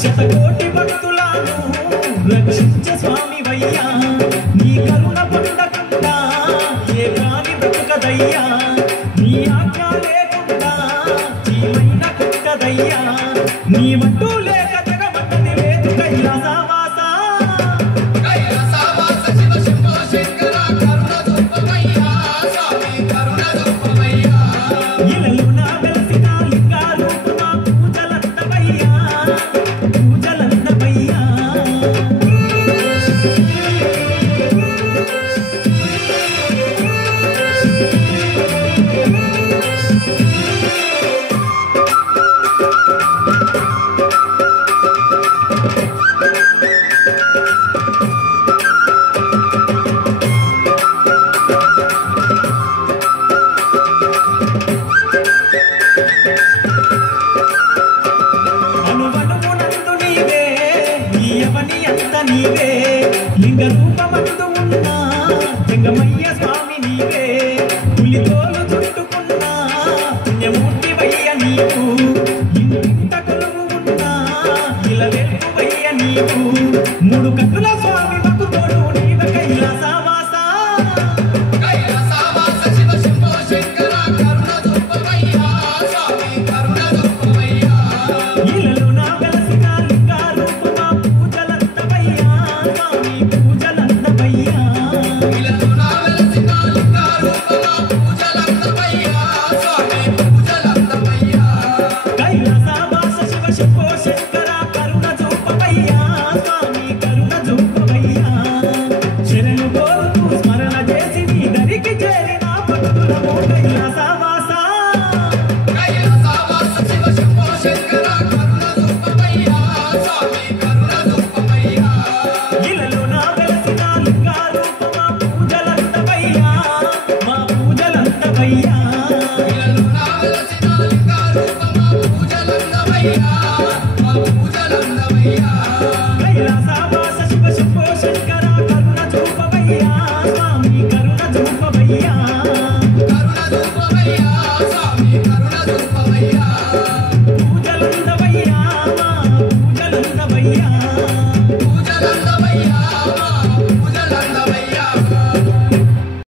శతకోటి భక్తులను రక్షించే స్వామి వయ్యా, నీ కరుణ పొందకుండా ఏ ప్రాణి బ్రతుకదయ్యా, నీ ఆజ్ఞ లేకుండా జీవైన కుక్కదయ్యా, నీ మట్టు లేక జగమట్టని లేదు కైలాసవాస శివ శంభో శంకర కరుణ చూపవయ్యా స్వామి కరుణ చూపవయ్యా. ఇలలో నా వెలసిన లింగా రూపమా పూజలందవయ్యా పూజలందవయ్యా. అనువనువునందు నీవే, నీ అవని అంత నీవే, లింగ రూపమందు ఉన్నా జంగమయ్య స్వామి నీవే, పులితోలు చుట్టుకున్నా పుణ్యమూర్తివయ్య నీవు, ఇంత కొలువు ఉన్నా ఇలా వెలుగువయ్య నీవు, మూడు కన్నుల స్వామి భక్తుడు నీవే కైలాసవాస. కైలాసవాస శివ శంభో శంకర కరుణ చూపవయ్యా స్వామి కరుణ చూపవయ్యా. ఇలలో నా వెలసిన లింగా రూపమా పూజలందవయ్యా స్వామి పూజలందవయ్యా. ఇలలో నా వెలసిన లింగ రూపమా పూజలందవయ్యా స్వామి పూజలందవయ్యా. కైలాసవాస శివ శంభో శంకర కరుణ చూపవయ్యా స్వామి కరుణ చూపవయ్యా. శరణు కోరుతూ స్మరణ చేసి నీ దరికి చేరిన భక్తులము కైలాసవాస. కైలాసవాస శివ శంభో శంకర కరుణ చూపవయ్యా స్వామి కరుణ చూపవయ్యా. ఇలలో నా వెలసిన లింగా రూపమా పూజలందవయ్యా మా పూజలందవయ్యా. ఇలలో నా వెలసిన లింగ రూపమా పూజలందవయ్యా స్వామి కరుణ చూపవయ్యా పూజలందవయ్యా మా పూజలందవయ్యా పూజలందవయ్యా